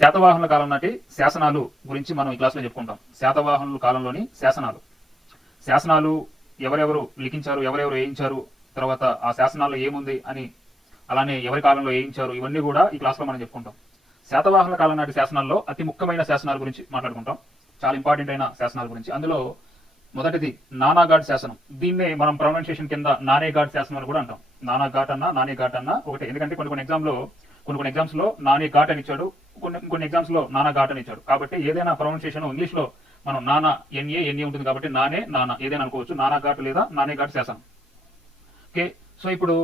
శాతవాహనుల కాలం నాటి శాసనాలు గురించి మనం ఈ క్లాస్లో చెప్పుకుంటాం. శాతవాహనుల కాలంలోని శాసనాలు ఎవరెవరు లిఖించారు, ఎవరెవరు వేయించారు, తర్వాత ఆ శాసనాల్లో ఏముంది అని, అలానే ఎవరి కాలంలో వేయించారు, ఇవన్నీ కూడా ఈ క్లాస్లో మనం చెప్పుకుంటాం. శాతవాహనుల కాలం నాటి శాసనాల్లో అతి ముఖ్యమైన శాసనాల గురించి మాట్లాడుకుంటాం. చాలా ఇంపార్టెంట్ అయిన శాసనాల గురించి. అందులో మొదటిది నానాఘాట్ శాసనం. దీన్నే మనం ప్రొనౌన్సియేషన్ కింద నానేఘాట్ శాసనం అని కూడా అంటాం. నానాఘాట్ అన్నా నానేఘాట్ అన్నా ఒకటే. ఎందుకంటే కొన్ని ఎగ్జామ్స్ లో నానే ఘాట్ అని ఇచ్చాడు, కొన్ని ఎగ్జామ్స్ లో నానా ఘాట్ అని ఇచ్చాడు. కాబట్టి ఏదైనా ప్రొనౌన్సియేషన్ ఇంగ్లీష్ లో మనం నానా ఎన్ఏ ఉంటుంది కాబట్టి నానా ఏదైనా అనుకోవచ్చు. నానా ఘాట్ లేదా నానే ఘాట్ శాసనం. ఓకే, సో ఇప్పుడు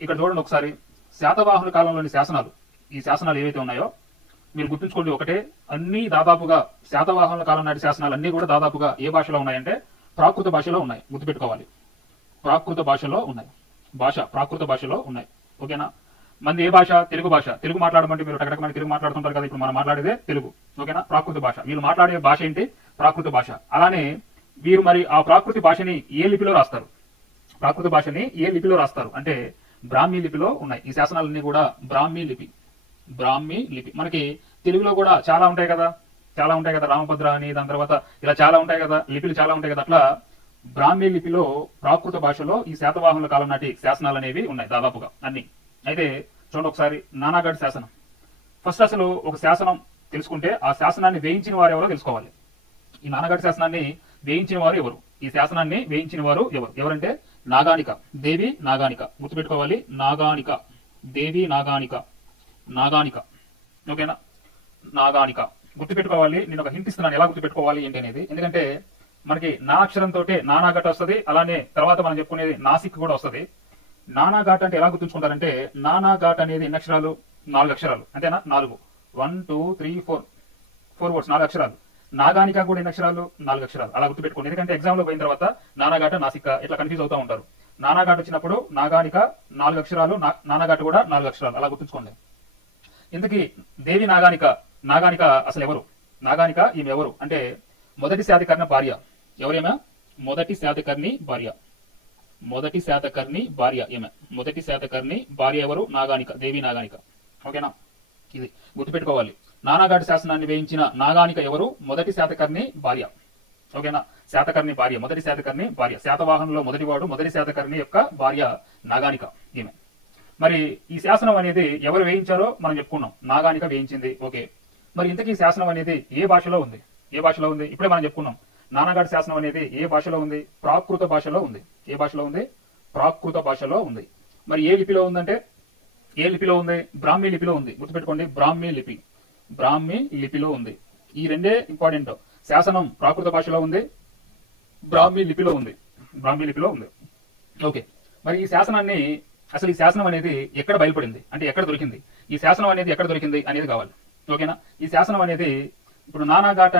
ఇక్కడ చూడండి ఒకసారి. శాతవాహనుల కాలంలోని శాసనాలు, ఈ శాసనాలు ఏవైతే ఉన్నాయో మీరు గుర్తుంచుకోండి. ఒకటే, అన్ని దాదాపుగా శాతవాహనుల కాలం నాటి శాసనాలు అన్ని కూడా దాదాపుగా ఏ భాషలో ఉన్నాయంటే ప్రాకృత భాషలో ఉన్నాయి. గుర్తుపెట్టుకోవాలి, ప్రాకృత భాషలో ఉన్నాయి. ఓకేనా? మంది ఏ భాష? తెలుగు భాష. తెలుగు మాట్లాడమంటే మీరు టకటకమని తెలుగు మాట్లాడుతుంటారు కదా. ఇప్పుడు మనం మాట్లాడేదే తెలుగు. ఓకేనా? ప్రాకృత భాష. వీళ్ళు మాట్లాడే భాష ఏంటి? ప్రాకృత భాష. అలానే వీరు మరి ఆ ప్రాకృతి భాషని ఏ లిపిలో రాస్తారు? ప్రాకృత భాషని ఏ లిపిలో రాస్తారు అంటే బ్రాహ్మీ లిపిలో ఉన్నాయి. ఈ శాసనాలన్నీ కూడా బ్రాహ్మీ లిపి. మనకి తెలుగులో కూడా చాలా ఉంటాయి కదా, రామభద్ర అని, దాని తర్వాత ఇలా చాలా ఉంటాయి కదా, లిపిలు చాలా ఉంటాయి కదా. అట్లా బ్రాహ్మీ లిపిలో ప్రాకృత భాషలో ఈ శాతవాహనుల కాలం నాటి శాసనాలు అనేవి ఉన్నాయి దాదాపుగా అన్ని. అయితే చూడండి ఒకసారి నానాఘాట్ శాసనం. ఫస్ట్ అసలు ఒక శాసనం తెలుసుకుంటే ఆ శాసనాన్ని వేయించిన వారు ఎవరో తెలుసుకోవాలి. ఈ నానాఘాట్ శాసనాన్ని వేయించిన వారు ఎవరు? ఈ శాసనాన్ని వేయించిన వారు ఎవరంటే నాగానిక, దేవి నాగానిక. గుర్తుపెట్టుకోవాలి, నాగానిక, దేవి నాగానిక. ఓకేనా? నాగానిక గుర్తుపెట్టుకోవాలి. నేను ఒక హింట్ ఇస్తున్నాను ఎలా గుర్తుపెట్టుకోవాలి ఏంటి అనేది. ఎందుకంటే మనకి నా అక్షరంతో నానాఘాట్ వస్తుంది, అలానే తర్వాత మనం చెప్పుకునేది నాసిక్ కూడా వస్తుంది. నానాఘాట్ అంటే ఎలా గుర్తుంచుకుంటారంటే, నానాఘాట్ అనేది ఎన్ని అక్షరాలు? 4 అక్షరాలు. అంతేనా? 4. 1 2 3 4 వర్డ్స్, 4 అక్షరాలు. నాగానిక కూడా ఎన్ని అక్షరాలు? 4 అక్షరాలు. అలా గుర్తుపెట్టుకోండి. ఎందుకంటే ఎగ్జామ్ లో పోయిన తర్వాత నానాఘాట, నాసిక ఇట్లా కన్ఫ్యూజ్ అవుతూ ఉంటారు. నానాఘాట్ వచ్చినప్పుడు నాగానిక 4 అక్షరాలు, నానాఘాట్ కూడా 4 అక్షరాలు. అలా గుర్తుంచుకోండి. ఇంతకీ దేవి నాగానిక అసలు ఎవరు? నాగానిక ఈమె ఎవరు అంటే మొదటి శాతకర్ణి భార్య. ఎవరేమా? మొదటి శాతకర్ణి భార్య ఈమె. మొదటి శాతకర్ణి భార్య ఎవరు? నాగానిక, దేవి నాగానిక. ఓకేనా? ఇది గుర్తుపెట్టుకోవాలి. నానాఘాట్ శాసనాన్ని వేయించిన నాగానిక ఎవరు? మొదటి శాతకర్ణి భార్య. ఓకేనా? శాతకర్ణి భార్య, మొదటి శాతకర్ణి భార్య. శాతవాహనంలో మొదటివాడు మొదటి శాతకర్ణి యొక్క భార్య నాగానిక ఈమె. మరి ఈ శాసనం అనేది ఎవరు వేయించారో మనం చెప్పుకున్నాం. నాగానిక వేయించింది. ఓకే, మరి ఇంతకీ శాసనం అనేది ఏ భాషలో ఉంది? ఇప్పుడే మనం చెప్పుకున్నాం. నానాఘాట్ శాసనం అనేది ఏ భాషలో ఉంది? ప్రాకృత భాషలో ఉంది. ఏ భాషలో ఉంది? ప్రాకృత భాషలో ఉంది. మరి ఏ లిపిలో ఉందంటే బ్రాహ్మీ లిపిలో ఉంది. గుర్తుపెట్టుకోండి, బ్రాహ్మీ లిపిలో ఉంది. ఈ రెండే ఇంపార్టెంట్. శాసనం ప్రాకృత భాషలో ఉంది, బ్రాహ్మీ లిపిలో ఉంది. ఓకే, మరి ఈ శాసనం అనేది ఎక్కడ బయలుపడింది అంటే ఎక్కడ దొరికింది? ఈ శాసనం అనేది ఎక్కడ దొరికింది అనేది కావాలి. ఓకేనా? ఈ శాసనం అనేది ఇప్పుడు నానాఘాట్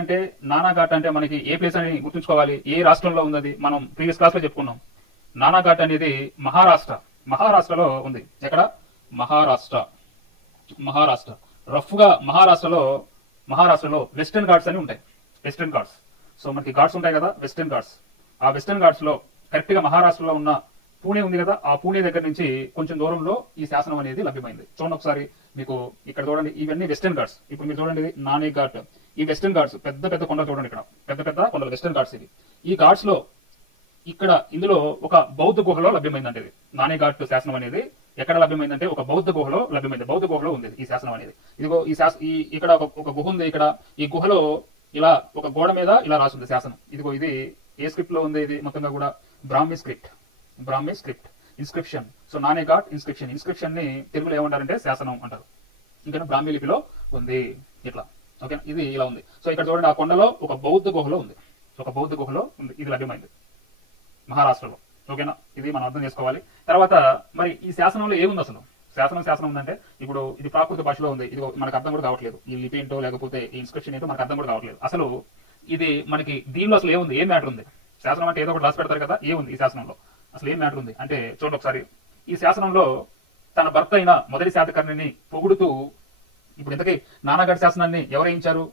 అంటే మనకి ఏ ప్లేస్ అని గుర్తుంచుకోవాలి. ఏ రాష్ట్రంలో ఉంది? మనం ప్రీవియస్ క్లాస్ లో చెప్పుకున్నాం. నానాఘాట్ అనేది మహారాష్ట్రలో ఉంది. ఎక్కడ? మహారాష్ట్ర. రఫ్ గా మహారాష్ట్రలో వెస్టర్న్ ఘాట్స్ అని ఉంటాయి. వెస్టర్న్ ఘాట్స్. సో మనకి ఘాట్స్ ఉంటాయి కదా, వెస్టర్న్ ఘాట్స్. ఆ వెస్టర్న్ ఘాట్స్ లో కరెక్ట్ గా మహారాష్ట్రలో ఉన్న పూణే ఉంది కదా, ఆ పూణే దగ్గర నుంచి కొంచెం దూరంలో ఈ శాసనం అనేది లభ్యమైంది. చూడండి ఒకసారి, మీకు ఇక్కడ చూడండి, ఇవన్నీ వెస్టర్న్ ఘాట్స్. ఇప్పుడు మీరు చూడండి, ఇది నానే ఘాట్. ఈ వెస్టర్న్ ఘాట్స్ పెద్ద కొండలు చూడండి. ఇక్కడ పెద్ద కొండలు వెస్టర్న్ ఘాట్స్ ఇవి. ఈ ఘాట్స్ లో ఇందులో ఒక బౌద్ధ గుహలో లభ్యమైందంటే ఇది నానే ఘాట్ శాసనం అనేది ఎక్కడ లభ్యమైందంటే ఒక బౌద్ధ గుహలో లభ్యమైంది. బౌద్ధ గుహలో ఉంది ఈ శాసనం అనేది. ఇదిగో ఇక్కడ ఒక గుహ ఉంది. ఇక్కడ ఈ గుహలో ఇలా ఒక గోడ మీద ఇలా రాసింది శాసనం. ఇదిగో ఇది ఏ స్క్రిప్ట్ లో ఉంది? ఇది మొత్తంగా కూడా బ్రాహ్మీ స్క్రిప్ట్ ఇన్స్క్రిప్షన్. సో నానే ఘాట్ ఇన్స్క్రిప్షన్ ని తెలుగులో ఏమంటారంటే శాసనం అంటారు. ఇంకా బ్రాహ్మీ లిపిలో ఉంది ఇట్లా. ఓకే, ఇది ఇలా ఉంది. సో ఇక్కడ చూడండి, ఆ కొండలో ఒక బౌద్ధ గుహలో ఉంది. ఇది లభ్యమైంది మహారాష్ట్రలో. ఓకేనా? ఇది మనం అర్థం చేసుకోవాలి. తర్వాత మరి ఈ శాసనంలో ఏముంది అసలు? శాసనం ఉందంటే ఇప్పుడు ఇది ప్రాకృత భాషలో ఉంది. ఇది మనకు అర్థం కూడా కావట్లేదు. ఈ లిపి ఏంటో లేకపోతే ఈ ఇన్స్క్రిప్షన్ ఏంటో మనకు అర్థం కూడా కావట్లేదు. అసలు ఇది మనకి దీనిలో అసలు ఏముంది? ఏం మ్యాటర్ ఉంది? శాసనం అంటే ఏదో ఒకటి రాసి పెడతారు కదా, ఏముంది ఈ శాసనంలో? అసలు ఏం మ్యాటర్ ఉంది అంటే చూడండి ఒకసారి. ఈ శాసనంలో తన భర్త అయిన మొదటి శాతకర్ణిని పొగుడుతూ, ఇప్పుడు ఇంతకీ నానాఘాట్ శాసనాన్ని ఎవరు వేయించారు?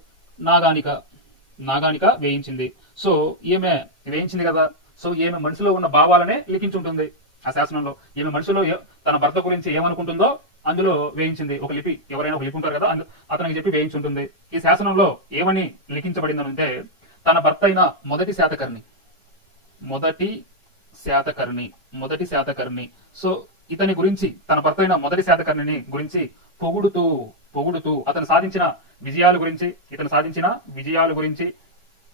నాగానిక వేయించింది. సో ఈమె వేయించింది కదా, సో ఈమె మనసులో ఉన్న భావాలనే లిఖించుంటుంది ఆ శాసనంలో. ఈమె మనసులో తన భర్త గురించి ఏమనుకుంటుందో అందులో వేయించింది ఒక లిపి, ఎవరైనా ఒక లిపి ఉంటారు కదా, అతనికి చెప్పి వేయించుంటుంది. ఈ శాసనంలో ఏమని లిఖించబడిందనంటే, తన భర్త అయిన మొదటి శాతకర్ణి సో ఇతని గురించి, తన భర్త అయిన మొదటి శాతకర్ణిని గురించి పొగుడుతూ అతను సాధించిన విజయాల గురించి,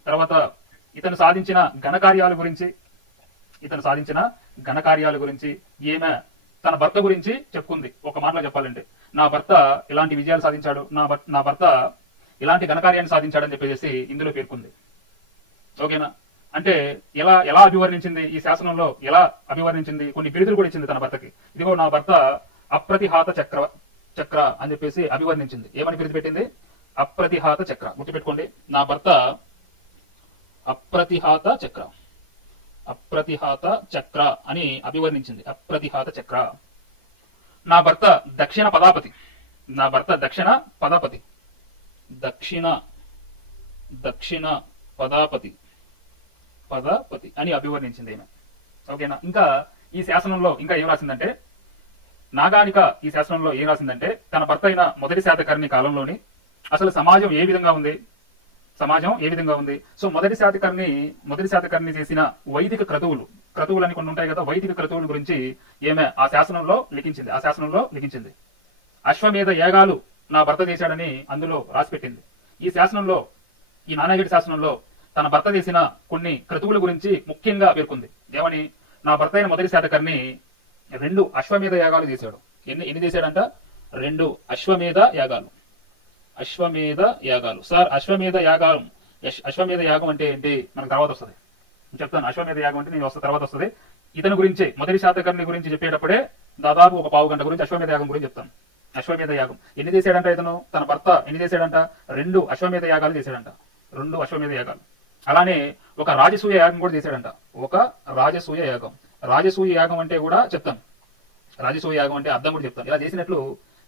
తర్వాత ఇతను సాధించిన ఘనకార్యాల గురించి ఈమె తన భర్త గురించి చెప్పుకుంది. ఒక మాటలో చెప్పాలంటే, నా భర్త ఇలాంటి విజయాలు సాధించాడు, నా భర్త ఇలాంటి ఘనకార్యాన్ని సాధించాడని చెప్పేసి ఇందులో పేర్కొంది. ఓకేనా? అంటే ఎలా అభివర్ణించింది, ఈ శాసనంలో ఎలా అభివర్ణించింది, కొన్ని బిరుదులు కూడా ఇచ్చింది తన భర్తకి. ఇదిగో నా భర్త అప్రతిహాత చక్ర అని చెప్పేసి అభివర్ణించింది. ఏమని బిరుదు పెట్టింది? అప్రతిహాత చక్ర. గుర్తుపెట్టుకోండి, నా భర్త అప్రతిహాత చక్ర అని అభివర్ణించింది. అప్రతిహాత చక్ర. నా భర్త దక్షిణ పదాపతి అని అభివర్ణించింది ఈమె. ఓకేనా? ఇంకా ఈ శాసనంలో ఇంకా ఏం రాసిందంటే, నాగానిక ఈ శాసనంలో ఏం రాసిందంటే, తన భర్త అయిన మొదటి శాతకర్ణి కాలంలోని అసలు సమాజం ఏ విధంగా ఉంది. సో మొదటి శాతకర్ణి చేసిన వైదిక క్రతువులు అని కొన్ని ఉంటాయి కదా, వైదిక క్రతువుల గురించి ఏమే ఆ శాసనంలో లిఖించింది. అశ్వమేధ యాగాలు నా భర్త చేశాడని అందులో రాసిపెట్టింది. ఈ నానాగడి శాసనంలో తన భర్త చేసిన కొన్ని క్రతువుల గురించి ముఖ్యంగా పేర్కొంది. ఏమని? నా భర్త అయిన మొదటి శాతకర్ణి 2 అశ్వమేధ యాగాలు చేశాడు. ఎన్ని చేశాడంట? 2 అశ్వమేధ యాగాలు. సార్, అశ్వమేధ యాగం అంటే ఏంటి? మనకు తర్వాత వస్తుంది, చెప్తాను. అశ్వమేధ యాగం అంటే నేను తర్వాత వస్తుంది. ఇతని గురించి, మొదటి శాతకర్ణి గురించి చెప్పేటప్పుడే దాదాపు ఒక పావు గంట గురించి అశ్వమేధ యాగం గురించి చెప్తాను. అశ్వమేధ యాగం ఎన్ని చేశాడంట ఇతను? తన భర్త ఎన్ని చేశాడంట? 2 అశ్వమేధ యాగాలు చేశాడంట. 2 అశ్వమేధ యాగాలు. అలానే ఒక రాజసూయ యాగం కూడా చేశాడంట. రాజసూయ యాగం అంటే కూడా చెప్తాను. రాజసూయ యాగం అంటే అర్థం కూడా చెప్తాను. ఇలా చేసినట్లు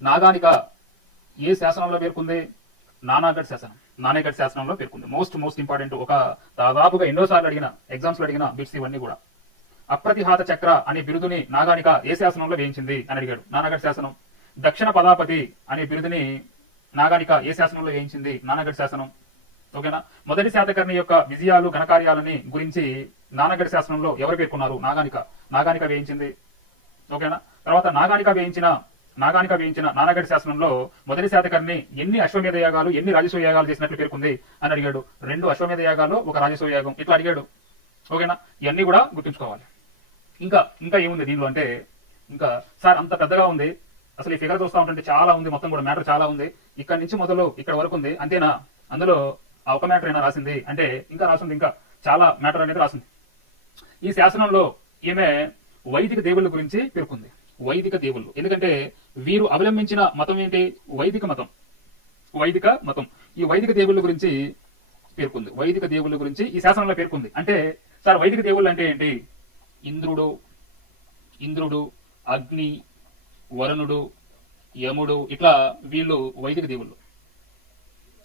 నాగానిక ఏ శాసనంలో పేర్కొంది? నానాగఢ్ శాసనంలో పేర్కొంది. Most important. ఒక దాదాపుగా ఎన్నోసార్లు ఎగ్జామ్స్ లో అడిగిన బిట్స్ ఇవన్నీ కూడా. అప్రతిహాత చక్ర అనే బిరుదుని నాగానిక ఏ శాసనంలో వేయించింది అని అడిగాడు. నానాగఢ్ శాసనం. దక్షిణ పదాపతి అనే బిరుదుని నాగానిక ఏ శాసనంలో వేయించింది? నానాగఢ్ శాసనం. ఓకేనా? మొదటి శాతకర్ణి యొక్క విజయాలు ఘనకార్యాలని గురించి నానాగఢ్ శాసనంలో ఎవరు పేర్కొన్నారు? నాగానిక వేయించింది. ఓకేనా? తర్వాత నాగానిక వేయించిన నానాగఢ్ శాసనంలో మొదటి శాతకర్ణి ఎన్ని అశ్వమేధ యాగాలు, ఎన్ని రాజసూయ యాగాలు చేసినట్లు పేర్కొంది అని అడిగాడు. 2 అశ్వమేధ యాగాలు, ఒక రాజసూయ యాగం, ఇట్లా అడిగాడు. ఓకేనా? ఇవన్నీ కూడా గుర్తుంచుకోవాలి. ఇంకా ఏముంది దీనిలో అంటే, ఇంకా సార్ అంత పెద్దగా ఉంది, అసలు ఈ ఫిగర్ చూస్తా ఉంటుంటే చాలా ఉంది, మొత్తం కూడా మ్యాటర్ చాలా ఉంది, ఇక్కడ నుంచి మొదలు ఇక్కడ వరకు ఉంది, అంతేనా? అందులో ఆ ఒక మ్యాటర్ అయినా రాసింది అంటే ఇంకా రాసింది, ఇంకా చాలా మ్యాటర్ అనేది రాసింది. ఈ శాసనంలో ఈమె వైదిక దేవుళ్ళ గురించి పేర్కొంది. వైదిక దేవుళ్ళు, ఎందుకంటే వీరు అవలంబించిన మతం ఏంటి? వైదిక మతం. ఈ వైదిక దేవుళ్ళ గురించి పేర్కొంది. వైదిక దేవుళ్ళ గురించి ఈ శాసనంలో పేర్కొంది. అంటే సార్ వైదిక దేవుళ్ళు అంటే ఏంటి? ఇంద్రుడు, అగ్ని, వరుణుడు, యముడు, ఇట్లా వీళ్ళు వైదిక దేవుళ్ళు.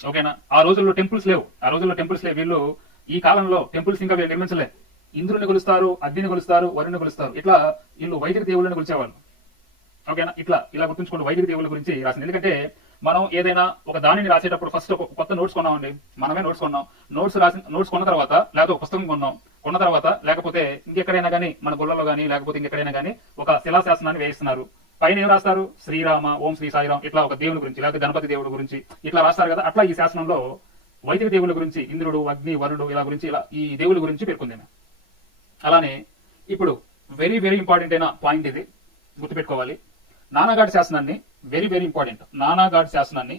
ఓకేనా? ఆ రోజుల్లో టెంపుల్స్ లేవు. వీళ్ళు ఈ కాలంలో టెంపుల్స్ ఇంకా నిర్మించలే. ఇంద్రుని కొలుస్తారు, అగ్నిని కొలుస్తారు, వరుణ్ణి కొలుస్తారు, ఇట్లా వీళ్ళు వైదిక దేవుళ్ళని కొలిచేవాళ్ళు. ఓకేనా? ఇలా గుర్తుంచుకోండి వైదిక దేవుళ్ళ గురించి రాసింది. ఎందుకంటే మనం ఏదైనా ఒక దానిని రాసేటప్పుడు ఫస్ట్ ఒక కొత్త నోట్స్ కొన్నామండి, మనమే నోట్స్ కొన్నాం. నోట్స్ కొన్న తర్వాత, లేకపోతే ఒక పుస్తకం కొన్న తర్వాత, లేకపోతే ఇంకెక్కడైనా కానీ మన గుళ్ళలో కానీ లేకపోతే ఇంకెక్కడైనా కానీ ఒక శిలాశాసనాన్ని వేయిస్తున్నారు. పైన ఏం రాస్తారు? శ్రీరామ, ఓం శ్రీ సాయిరామ్, ఇట్లా ఒక దేవుని గురించి, లేకపోతే గణపతి దేవుడి గురించి ఇట్లా రాస్తారు కదా. అట్లా ఈ శాసనంలో వైదిక దేవుళ్ళ గురించి, ఇంద్రుడు, అగ్ని, వరుణుడు ఇలా గురించి, ఇలా ఈ దేవుళ్ళ గురించి పేర్కొంది. అలానే ఇప్పుడు వెరీ ఇంపార్టెంట్ అయిన పాయింట్ ఇది, గుర్తుపెట్టుకోవాలి. నానాఘాట్ శాసనాన్ని, వెరీ ఇంపార్టెంట్. నానాఘాట్ శాసనాన్ని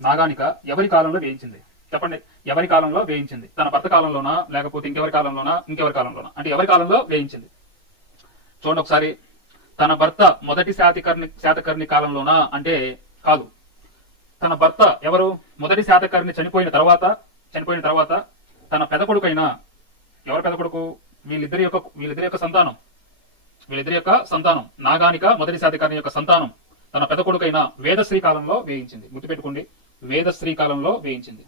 నాగానిక ఎవరి కాలంలో వేయించింది? చెప్పండి, ఎవరి కాలంలో వేయించింది? తన భర్త కాలంలోనా, లేకపోతే ఇంకెవరి కాలంలోనా? అంటే ఎవరి కాలంలో వేయించింది? చూడండి ఒకసారి. తన భర్త మొదటి శాతకర్ణి కాలంలోనా అంటే కాదు. తన భర్త ఎవరు? మొదటి శాతకర్ణి చనిపోయిన తర్వాత తన పెద్ద కొడుకైన, ఎవరి పెద్ద కొడుకు? వీళ్ళిద్దరి యొక్క సంతానం నాగానిక మొదటి శాతకర్ణి యొక్క సంతానం తన పెద్ద కొడుకైన వేదశ్రీ కాలంలో వేయించింది. గుర్తుపెట్టుకోండి, వేదశ్రీ కాలంలో వేయించింది.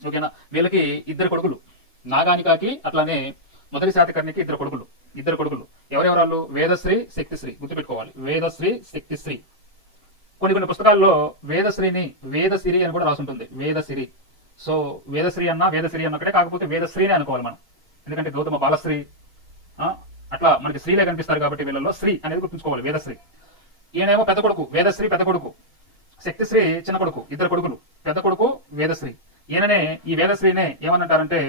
ఓకేనా? వీళ్ళకి 2 కొడుకులు, నాగానికకి అట్లానే మొదటి శాతకర్ణికి ఇద్దరు కొడుకులు ఎవరెవరాళ్ళు? వేదశ్రీ, శక్తిశ్రీ. గుర్తుపెట్టుకోవాలి, వేదశ్రీ, శక్తిశ్రీ. కొన్ని పుస్తకాల్లో వేదశ్రీని వేదసిరి అని కూడా రాసుంటుంది, వేదసిరి. సో వేదశ్రీ అన్న ఒకటే, కాకపోతే వేదశ్రీనే అనుకోవాలి మనం, ఎందుకంటే గౌతమ బాలశ్రీ అట్లా మనకి శ్రీలే కనిపిస్తారు కాబట్టి వీళ్ళలో శ్రీ అనేది గుర్తుంచుకోవాలి, వేదశ్రీ. ఈయనేమో పెద్ద కొడుకు, వేదశ్రీ పెద్ద కొడుకు, శక్తిశ్రీ చిన్న కొడుకు, ఇద్దరు కొడుకులు. పెద్ద కొడుకు వేదశ్రీ. ఈయననే, ఈ వేదశ్రీనే ఏమనంటారంటే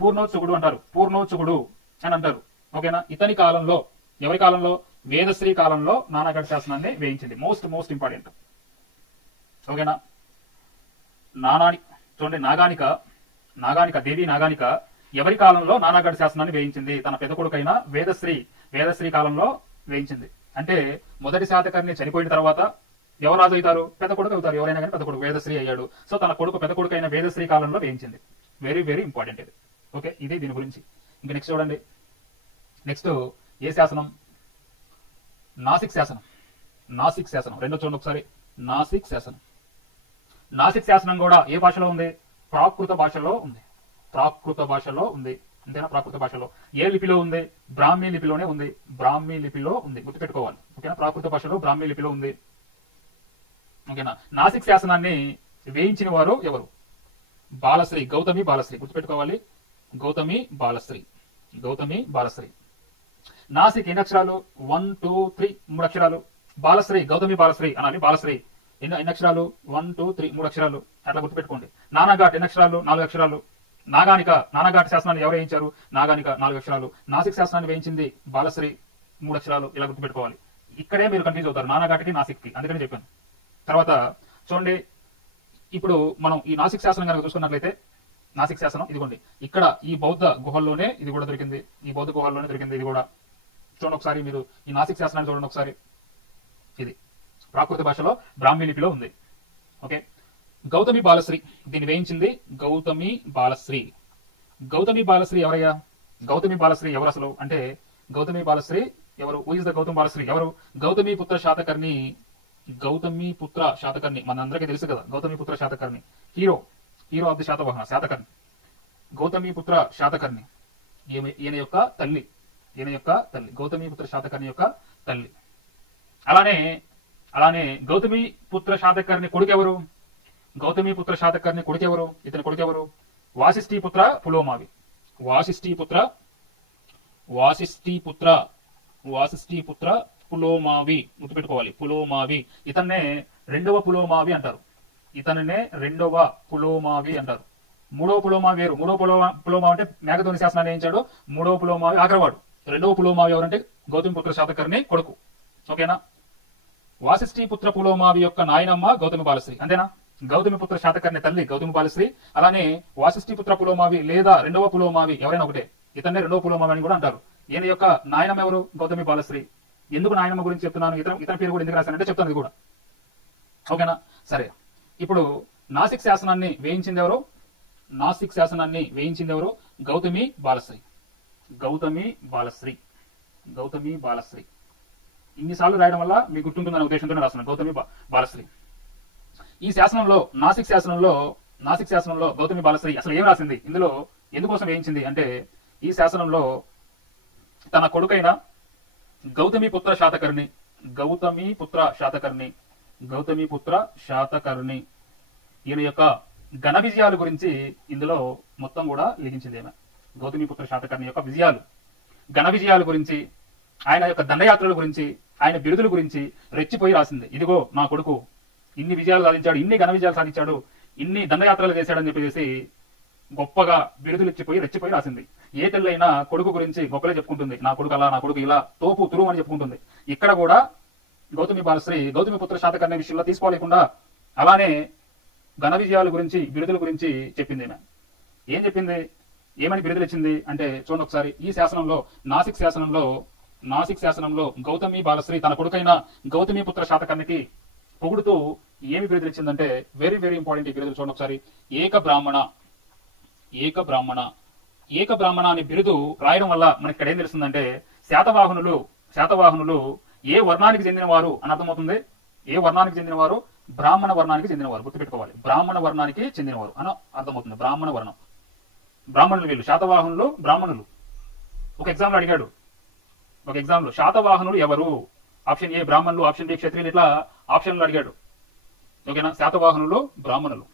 పూర్ణోత్సుకుడు అంటారు, పూర్ణోత్సుకుడు అని అంటారు. ఓకేనా? ఇతని కాలంలో, ఎవరి కాలంలో? వేదశ్రీ కాలంలో నానాగఢ శాసనాన్ని వేయించింది. Most important. ఓకేనా? చూడండి, దేవి నాగానిక ఎవరి కాలంలో నానాగఢ శాసనాన్ని వేయించింది? తన పెద్ద కొడుకైన వేదశ్రీ కాలంలో వేయించింది. అంటే మొదటి శాతకర్ణి చనిపోయిన తర్వాత ఎవరు రాజు అవుతారు? పెద్ద కొడుకు అవుతారు. ఎవరైనా కానీ పెద్ద కొడుకు, వేదశ్రీ అయ్యాడు. సో తన కొడుకు పెద్ద కొడుకు అయిన వేదశ్రీ కాలంలో వేయించింది. వెరీ ఇంపార్టెంట్ ఇది. ఓకే, ఇది దీని గురించి. ఇంకా నెక్స్ట్ చూడండి, నెక్స్ట్ ఏ శాసనం? నాసిక్ శాసనం. రెండో చూడండి ఒకసారి, నాసిక్ శాసనం కూడా ఏ భాషలో ఉంది? ప్రాకృత భాషలో ఉంది. అంతేనా? ప్రాకృత భాషలో. ఏ లిపిలో ఉంది? బ్రాహ్మీ లిపిలోనే ఉంది. గుర్తుపెట్టుకోవాలి. ఓకేనా? ప్రాకృత భాషలో బ్రాహ్మీ లిపిలో ఉంది. ఓకేనా? నాసిక్ శాసనాన్ని వేయించిన వారు ఎవరు? బాలశ్రీ, గౌతమి బాలశ్రీ. గుర్తుపెట్టుకోవాలి, గౌతమి బాలశ్రీ. నాసిక్ ఎన్ని అక్షరాలు? 1 2 3 3 అక్షరాలు. బాలశ్రీ, గౌతమి బాలశ్రీ అనాలి. బాలశ్రీ ఎన్ని అక్షరాలు? 1 2 3 3 అక్షరాలు. అట్లా గుర్తుపెట్టుకోండి. నానాఘాట్ ఎన్ని అక్షరాలు? 4 అక్షరాలు. నానాఘాట్ శాసనాన్ని ఎవరు వేయించారు? నాగానిక 4 అక్షరాలు. నాసిక్ శాసనాన్ని వేయించింది బాలశ్రీ 3 అక్షరాలు. ఇలా గుర్తుపెట్టుకోవాలి. ఇక్కడే మీరు కన్ఫ్యూజ్ అవుతారు, నానాఘాట్కి నాసిక్కి, అందుకని చెప్పాను. తర్వాత చూడండి, ఇప్పుడు మనం ఈ నాసిక్ శాసనం కనుక చూసుకున్నట్లయితే, నాసిక్ శాసనం ఇదిగోండి, ఇక్కడ ఈ బౌద్ధ గుహల్లోనే ఇది కూడా దొరికింది. ఇది కూడా చూడండి ఒకసారి. మీరు ఈ నాసిక్ శాసనాన్ని చూడండి ఒకసారి. ఇది ప్రాకృత భాషలో బ్రాహ్మీ లిపిలో ఉంది. ఓకే, గౌతమి బాలశ్రీ దీన్ని వేయించింది గౌతమి బాలశ్రీ ఎవరయ్యా? గౌతమి బాలశ్రీ ఎవరు అసలు అంటే, గౌతమి బాలశ్రీ ఎవరు? Who is the Gautami Balasri? ఎవరు? గౌతమి పుత్ర శాతకర్ణి మనందరికీ తెలుసు కదా. గౌతమి పుత్ర Satakarni hero of the Satavahana, Satakarni. Gautami పుత్ర శాతకర్ణి ఈయన యొక్క తల్లి, గౌతమి పుత్ర శాతకర్ణి యొక్క తల్లి. అలానే గౌతమి పుత్ర శాతకర్ణి కొడుకు ఎవరు? ఇతని కొడుకు ఎవరు? వాసిష్ఠీ పుత్ర పులోమావి. పులోమావి. గుర్తుపెట్టుకోవాలి, పులోమావి. ఇతన్నే రెండవ పులోమావి అంటారు. మూడవ పులోమావి వేరు. మూడవ పులోమావి అంటే మేఘధ్వని శాసనాన్ని వేయించాడు. మూడవ పులోమావి ఆగ్రవాడు. రెండవ పులోమావి ఎవరంటే గౌతమి పుత్ర శాతకర్ణి కొడుకు. ఓకేనా? వాసిష్ఠీ పుత్ర పులోమావి యొక్క నాయనమ్మ గౌతమి బాలశ్రీ. అంతేనా? గౌతమి పుత్ర శాతకర్ణి తల్లి గౌతమి బాలశ్రీ. అలానే వాసిష్ఠీ పుత్ర పులోమావి లేదా రెండవ పులోమావి ఎవరైనా ఒకటే. ఇతన్నే రెండవ పులోమావి అని కూడా అంటారు. ఈయన యొక్క నాయనమ్మ ఎవరు? గౌతమి బాలశ్రీ. ఎందుకు నాయనమ్మ గురించి చెప్తున్నాను, ఇతని పేరు కూడా ఎందుకు రాశానంటే చెప్తాను ఇది కూడా. ఓకేనా? సరే, ఇప్పుడు నాసిక్ శాసనాన్ని వేయించింది ఎవరు? గౌతమి బాలశ్రీ. ఇన్నిసార్లు రాయడం వల్ల మీకు గుర్తుంటుందనే ఉద్దేశంతో రాస్తున్నాను, గౌతమి బాలశ్రీ. ఈ శాసనంలో, నాసిక్ శాసనంలో గౌతమి బాలశ్రీ అసలు ఏం రాసింది? ఇందులో ఎందుకోసం వేయించింది అంటే, ఈ శాసనంలో తన కొడుకైన గౌతమి పుత్ర శాతకర్ణి ఈయన యొక్క ఘన విజయాల గురించి ఇందులో మొత్తం కూడా లిఖించింది. ఏమే గౌతమి పుత్ర శాతకర్ణి యొక్క ఘన విజయాల గురించి, ఆయన యొక్క దండయాత్రల గురించి, ఆయన బిరుదుల గురించి రెచ్చిపోయి రాసింది. ఇదిగో నా కొడుకు ఇన్ని విజయాలు సాధించాడు, ఇన్ని ఘన విజయాలు సాధించాడు, ఇన్ని దండయాత్రలు చేశాడని చెప్పేసి గొప్పగా బిరుదులు రెచ్చిపోయి రాసింది. ఏ తల్లైనా కొడుకు గురించి గొప్పలే చెప్పుకుంటుంది. నా కొడుకు అలా, నా కొడుకు ఇలా, తోపు తురువు అని చెప్పుకుంటుంది. ఇక్కడ కూడా గౌతమి బాలశ్రీ గౌతమి పుత్ర శాతకర్ణి విషయంలో తీసుకోలేకుండా అలానే ఘన విజయాల గురించి, బిరుదుల గురించి చెప్పింది. ఏం చెప్పింది? ఏమని బిరుదులు ఇచ్చింది అంటే చూడండి ఒకసారి. ఈ శాసనంలో, నాసిక్ శాసనంలో గౌతమి బాలశ్రీ తన కొడుకైన గౌతమి పుత్ర శాతకర్ణికి పొగుడుతూ ఏమి బిరుదులు ఇచ్చిందంటే, వెరీ ఇంపార్టెంట్ ఈ బిరుదులు చూడండి ఒకసారి. ఏక బ్రాహ్మణ అనే బిరుదు రాయడం వల్ల మనకి ఇక్కడ ఏం తెలుస్తుందంటే, శాతవాహనులు ఏ వర్ణానికి చెందినవారు అని అర్థమవుతుంది. ఏ వర్ణానికి చెందినవారు? బ్రాహ్మణ వర్ణానికి చెందినవారు. గుర్తుపెట్టుకోవాలి, బ్రాహ్మణ వర్ణానికి చెందినవారు అని అర్థమవుతుంది. బ్రాహ్మణులు వీళ్ళు, శాతవాహనులు బ్రాహ్మణులు. ఒక ఎగ్జామ్లో అడిగాడు, ఒక ఎగ్జామ్లో శాతవాహనులు ఎవరు, ఆప్షన్ ఏ బ్రాహ్మణులు, ఆప్షన్ బి క్షత్రియులు, ఇట్లా ఆప్షన్లు అడిగాడు. ఓకేనా, శాతవాహనులు బ్రాహ్మణులు.